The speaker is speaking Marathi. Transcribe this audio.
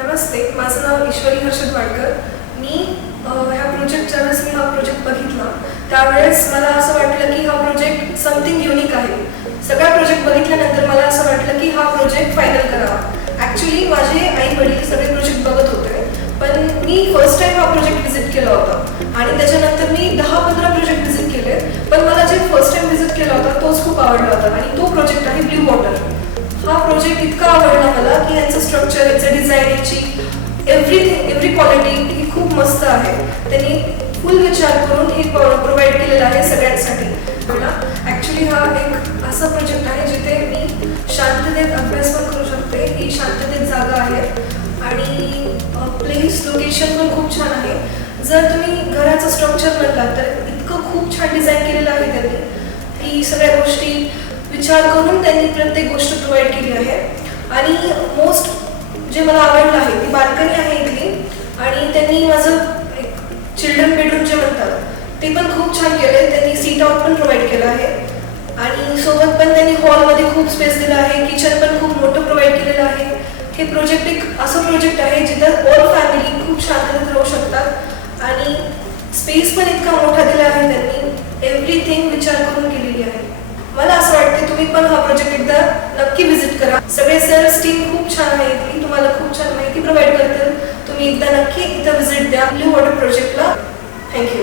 नमस्ते, माझं नाव ईश्वरी हर्षद वाडकर. मी ह्या प्रोजेक्टच्या वेळेस मी हा प्रोजेक्ट बघितला त्यावेळेस मला असं वाटलं की हा प्रोजेक्ट समथिंग युनिक आहे. सगळा प्रोजेक्ट बघितल्यानंतर मला असं वाटलं की हा प्रोजेक्ट फायनल करावा. ॲक्च्युली माझे आई वडील सगळे प्रोजेक्ट बघत होते, पण मी फर्स्ट टाईम हा प्रोजेक्ट व्हिजिट केला होता आणि त्याच्यानंतर मी 10-15 प्रोजेक्ट व्हिजिट केले. पण मला जे फर्स्ट टाईम व्हिजिट केला होता तोच खूप आवडला होता आणि तो प्रोजेक्ट आहे ब्ल्यू वॉटर. हा प्रोजेक्ट इतका आवडला मला की यांचं स्ट्रक्चर, याचं डिझाईन, याची एव्हरी क्वालिटी ही खूप मस्त आहे. त्यांनी फुल विचार करून हे प्रोव्हाइड केलेलं आहे सगळ्यांसाठी. मला ॲक्च्युली हा एक असा प्रोजेक्ट आहे जिथे मी शांततेत अभ्यास पण करू शकते. ही शांततेत जागा आहे आणि प्लेस लोकेशन पण खूप छान आहे. जर तुम्ही घराचं स्ट्रक्चर म्हणलात तर इतकं खूप छान डिझाईन केलेलं आहे त्यांनी. ही सगळ्या गोष्टी विचार करून त्यांनी प्रत्येक गोष्ट प्रोव्हाइड केली आहे. आणि मोस्ट जे मला आवडलं आहे ती बाल्कनी आहे इथली आणि त्यांनी माझं एक चिल्ड्रन बेडरूम जे म्हणतात ते पण खूप छान केलं आहे. त्यांनी सीट आउट पण प्रोव्हाइड केलं आहे आणि सोबत पण त्यांनी हॉलमध्ये खूप स्पेस दिला आहे. किचन पण खूप मोठं प्रोव्हाइड केलेलं आहे. हे प्रोजेक्ट एक असं प्रोजेक्ट आहे जिथं ऑल फॅमिली खूप शांततेत राहू शकतात आणि स्पेस पण इतका मोठा दिला आहे. त्यांनी एव्हरीथिंग विचार करून केलेली आहे. मला असं वाटते तुम्ही पण हा प्रोजेक्ट एकदा नक्की व्हिजिट करा. सगळे सर्स टीम खूप छान आहे इथली, तुम्हाला खूप छान माहिती प्रोव्हाइड करतील. तुम्ही एकदा नक्की इथं व्हिजिट द्या ब्ल्यू वॉटर प्रोजेक्टला. थँक्यू.